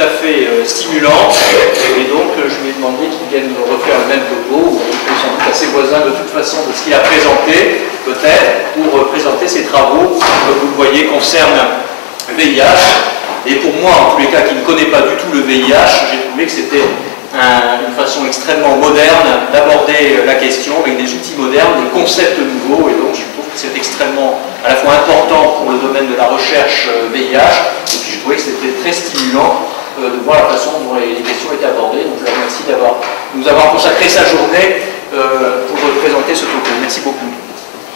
tout à fait stimulante, et donc je lui ai demandé qu'il vienne refaire le même topo, ou sans doute assez voisin de toute façon de ce qu'il a présenté, peut-être, pour présenter ses travaux, comme vous le voyez, concernent le VIH. Et pour moi, en tous les cas, qui ne connaît pas du tout le VIH, j'ai trouvé que c'était une façon extrêmement moderne d'aborder la question avec des outils modernes, des concepts nouveaux, et donc je trouve que c'est extrêmement à la fois important pour le domaine de la recherche VIH, et puis je trouvais que c'était très stimulant de voir la façon dont les questions étaient abordées. Donc je vous remercie de nous avoir consacré sa journée pour présenter ce topo. Merci beaucoup.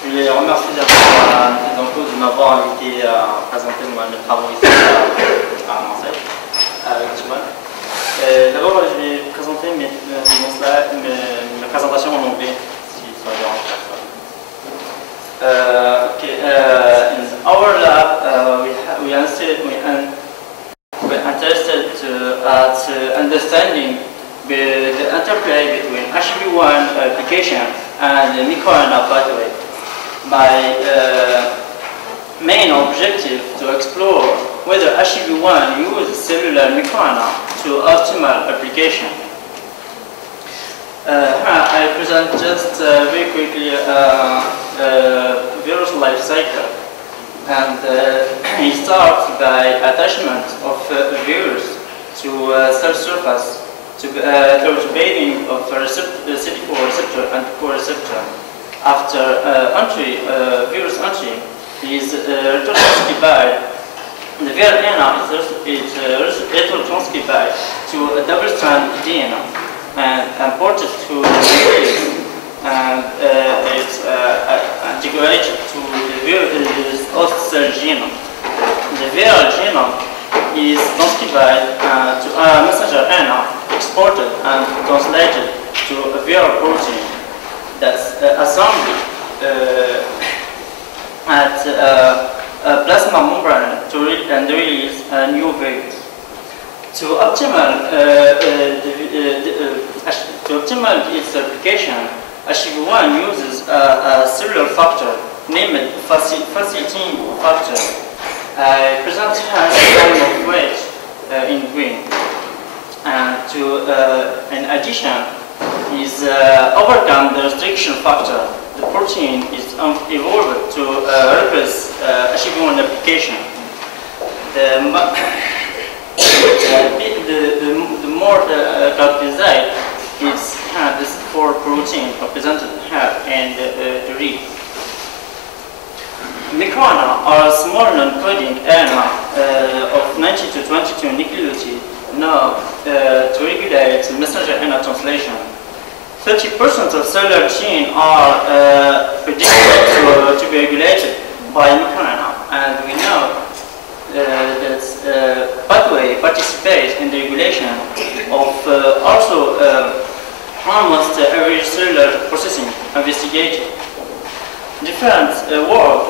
Je les remercie d'abord de m'avoir invité à présenter mes travaux ici à Marseille, avec Joanne. D'abord, je vais présenter mes présentations en anglais, si ça ne dérange pas. In our lab, we are interested at understanding the interplay between HIV-1 application and the microRNA pathway. My main objective to explore whether HIV-1 uses cellular microRNA to optimal application. I present just very quickly virus life cycle, and it starts by attachment of virus to cell surface through binding of CD4 receptor and co-receptor. After virus entry is retrotranscribed. The VRNA is retrotranscribed to a double-strand DNA and ported to the nucleus, and it's integrated to the host cell genome. The viral genome is transcribed to a messenger RNA, exported and translated to a viral protein that's assembled at plasma membrane and release a new virus. To optimal its application, HIV-1 uses a cellular factor named facilitating factor. I present here the time of weight in green. And in addition, is overcome the restriction factor. The protein is evolved to replace HIV-1 application. The more characterized is this 4 protein represented here in the read. microRNA are small non-coding RNA of 19 to 22 nucleotide now to regulate messenger RNA translation. 30% of cellular genes are predicted to be regulated by microRNA, and we know that pathway participates in the regulation of also almost every cellular processing investigated. Different work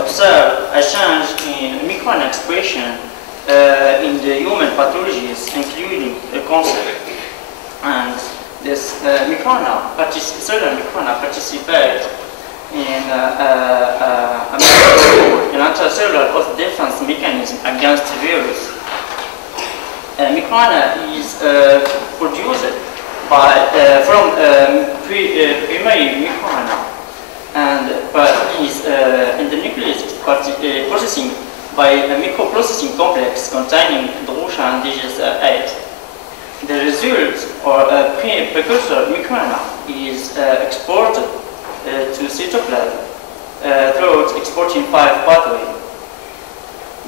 observed a change in microRNA expression in the human pathologies, including cancer. And this cellular microRNA participates in an intracellular host defense mechanism against virus. microRNA is produced from primary microRNA, and is in the nucleus processing by a microprocessing complex containing DRUSH and DGS8. The result, or a precursor microRNA, is exported to cytoplasm through exporting 5 pathway.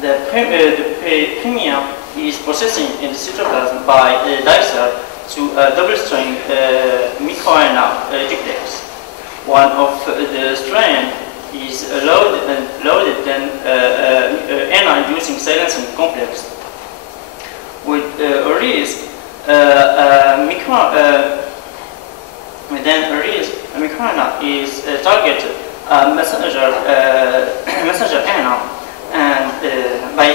The premier is processing in the cytoplasm by dicer to a double-string microRNA duplex. One of the strands is loaded then RNA-inducing silencing complex with a risk. microRNA is targeted messenger RNA, and by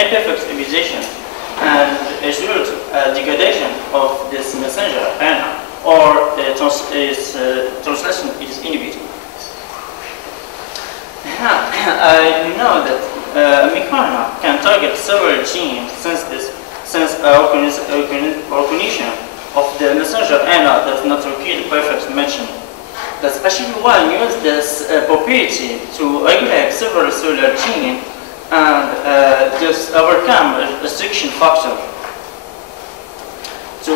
imperfect hybridization, and result degradation of this messenger RNA, or its translation is inhibited. I know that microRNA can target several genes since recognition of the messenger RNA does not require perfect matching. Thus, HBV1 uses this property to regulate several cellular genes and just overcome a restriction factor. To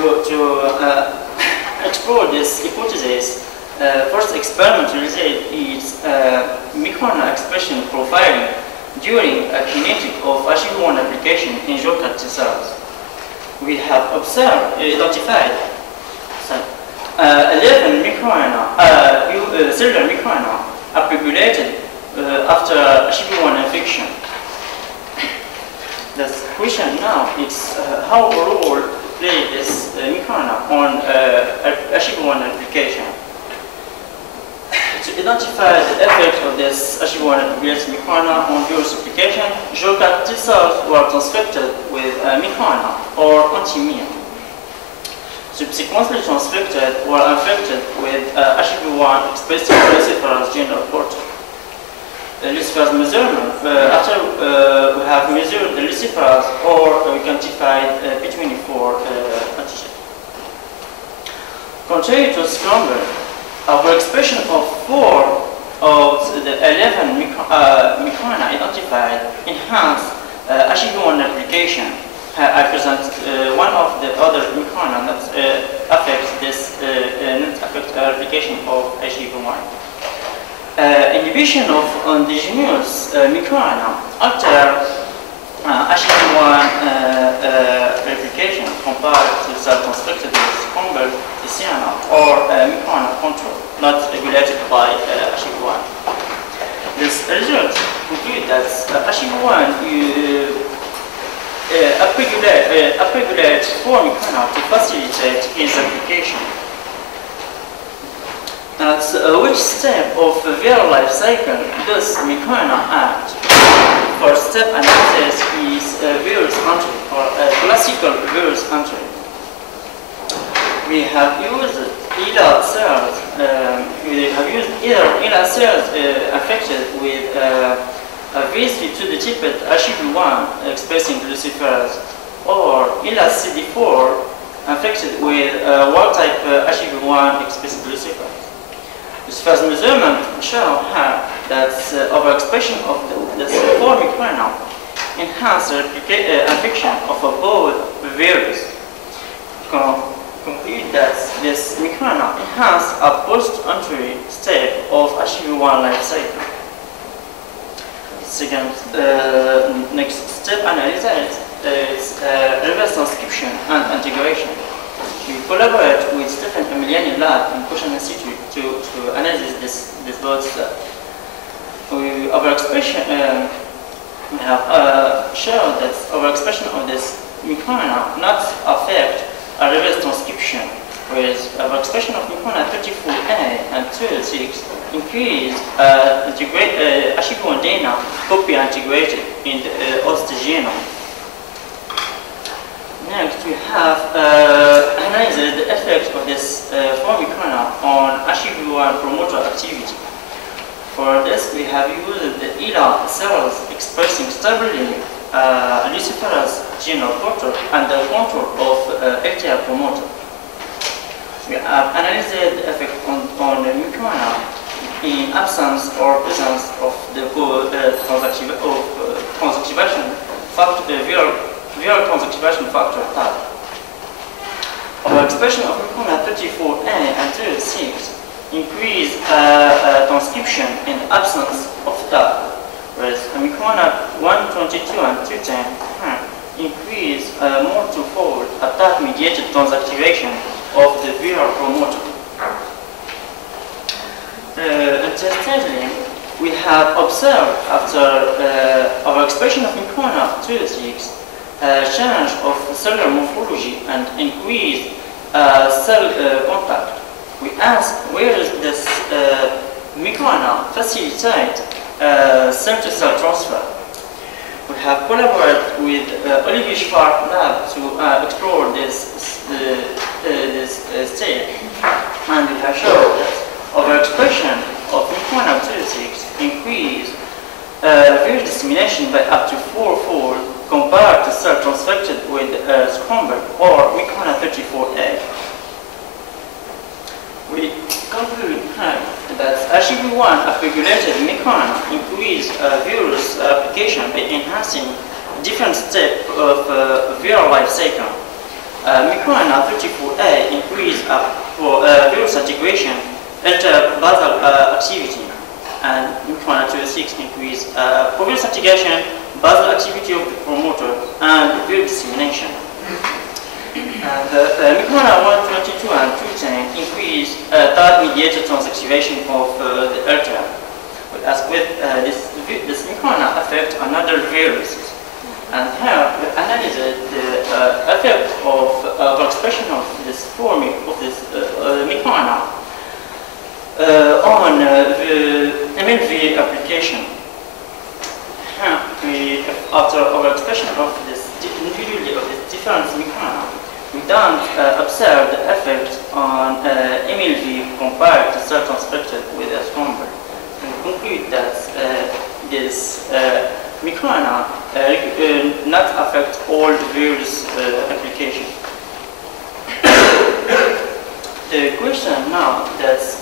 explore this hypothesis, first experiment result is microRNA expression profiling during a kinetic of HBV1 application in Jochat T cells. We have identified 11 microRNA, cellular microRNA upregulated after HBV1 infection. The question now is how role play this microRNA on HBV1 application. To identify the effect of this HBV1 applicated microRNA on virus application, Jochat T cells were transfected with microRNA or anti-mir. Subsequently transfected were infected with HBV1 expressing luciferase gene reporter. The luciferase measurement, after we have measured the luciferase or quantified P24 antigen. Contrary to Scramble, our expression of 4 of the 11 microRNA identified enhanced HBV1 application. I present one of the other microRNA that affects this application of HBV1. Inhibition of endogenous microRNA alter HBV1 replication compared to self-constructed Scramble, Meziane, or microRNA control, not regulated by HBV1. This result concludes that HBV1 upregulates 4 microRNA to facilitate its application. At which step of the viral life cycle does microRNA act? First step analysis is virus entry, or classical virus entry. We have used ELA cells. Either ELA cells affected with a VSV2-typed HBV1 expressing luciferase, or ELA CD4 infected with wild-type HBV1 expressing luciferase. Luciferase measurement show that overexpression of the 4 microRNA enhance infection of both virus. Conclude that this microRNA enhance a post-entry step of HBV1 life cycle. Second, next step analysis is reverse transcription and integration. We collaborate with Stephen Meziane lab in Cochin Institute to analyze this both steps. Overexpression, we have shown that overexpression of this microRNA not affect a reverse transcription, whereas overexpression of microRNA 34A and 36 increase HBV1 DNA copy integrated in the host genome. Next, we have analyzed the effect of this 4 microRNA on HBV1 promoter activity. For this, we have used the ELA cells expressing stably luciferase gene reporter and the control of LTR promoter. We have analyzed the effect on the microRNA in absence or presence of the transactivation factor, viral transactivation factor TAB. Our expression of microRNA 34A and 36 increase transcription in absence of TAB, whereas microRNA 122 and 210 increase more twofold a TAB-mediated transactivation of the viral promoter. Interestingly, we have observed after our expression of microRNA 36 change of cellular morphology and increased cell contact. We ask where is this microRNA facilitate cell-to-cell transfer. We have collaborated with Olivier Schwartz lab to explore this state, and we have shown that overexpression of microRNA 36 increase virus dissemination by up to 4-fold compared to cell transfected with scrambled or microRNA 34A. We conclude that HIV-1 upregulated microRNA increase virus application by enhancing different steps of viral life cycle. microRNA 34A increase for virus integration enter basal activity, and microRNA 26 increase for virus integration, basal activity of the promoter, and virus dissemination. And microRNA 122 and 210 increase TAT-mediated transactivation of the alter. As with this microRNA affect another viruses. And here we analyze the effect of expression of this form of this microRNA on the MLV application. Here after our expression of this individually of this different microRNA, we don't observe the effect on MLV compared to cell transfected with a scramble. And we conclude that this microRNA not affect all the virus application. The question now is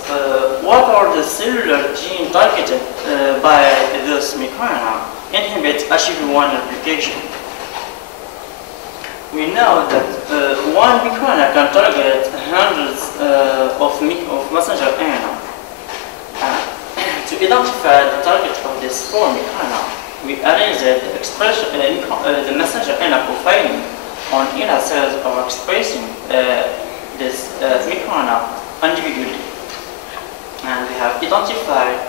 what are the cellular genes targeted by this microRNA inhibit HIV-1 replication? We know that one microRNA can target hundreds of messenger RNA. To identify the target of this four microRNA, we analyze the expression, the messenger RNA profiling on inner cells or expressing this microRNA individually. And we have identified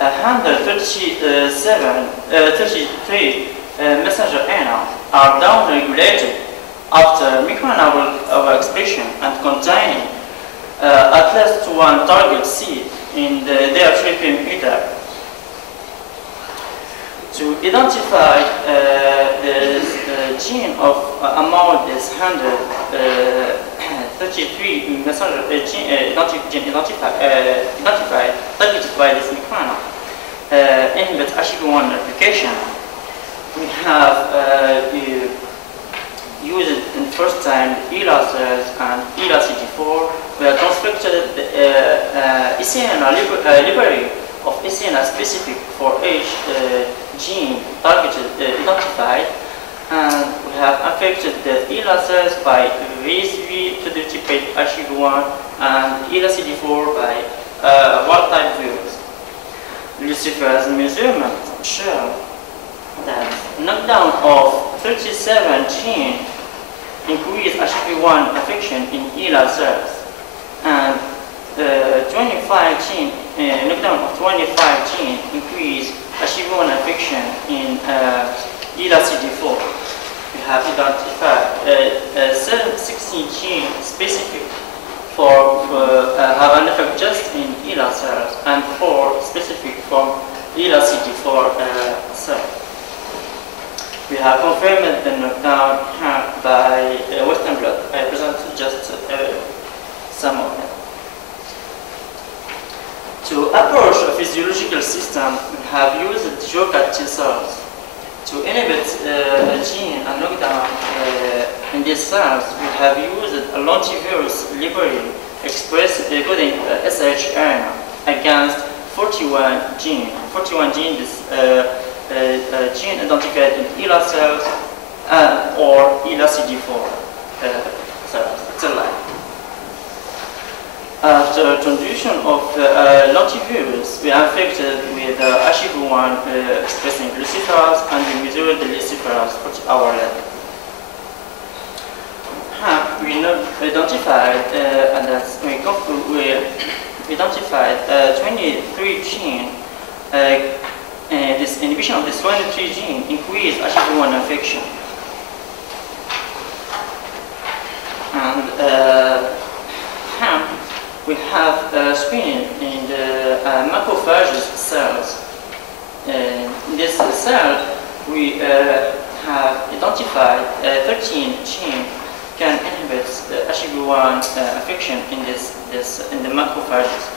133 messenger RNA are down-regulated after microRNA overexpression and containing at least one target seed in their triplet ether. To identify the gene of among this 133 messenger gene identified targeted by this microRNA inhibit HIV-1 replication, we have used in first time ELA cells and ELA CD4. We have transfected the ICNA library of ICNA specific for each gene targeted identified, and we have affected the ELA cells by VSV to duplicate HIV-1 and ELA CD4 by wild-type virus. Lucifer's measurement show that knockdown of 37 genes increase HIV-1 infection in ELA cells, and 25 gene knockdown of 25 genes increase HIV-1 infection in ELA CD4. We have identified 16 genes specific for have an effect just in ELA cells and 4 specific for ELA CD4 cells. We have confirmed the knockdown by Western blot. I present just some of them. To approach a physiological system, we have used Jocat T cells. To inhibit gene and knockdown in these cells, we have used a lentivirus library encoding shRNA against 41 genes. 41 genes gene identified in ELA cells or ELA CD4 cells, cell line. After transduction of lentivirus, we are infected with HIV-1 expressing luciferase, and we measured the luciferase 40 hours later. We identified and that's we identified 23 genes. This inhibition of this 23 gene increased HIV-1 infection. And we have screening in the macrophages cells. In this cell, we have identified 13 genes can inhibit the HIV-1 infection in the macrophages.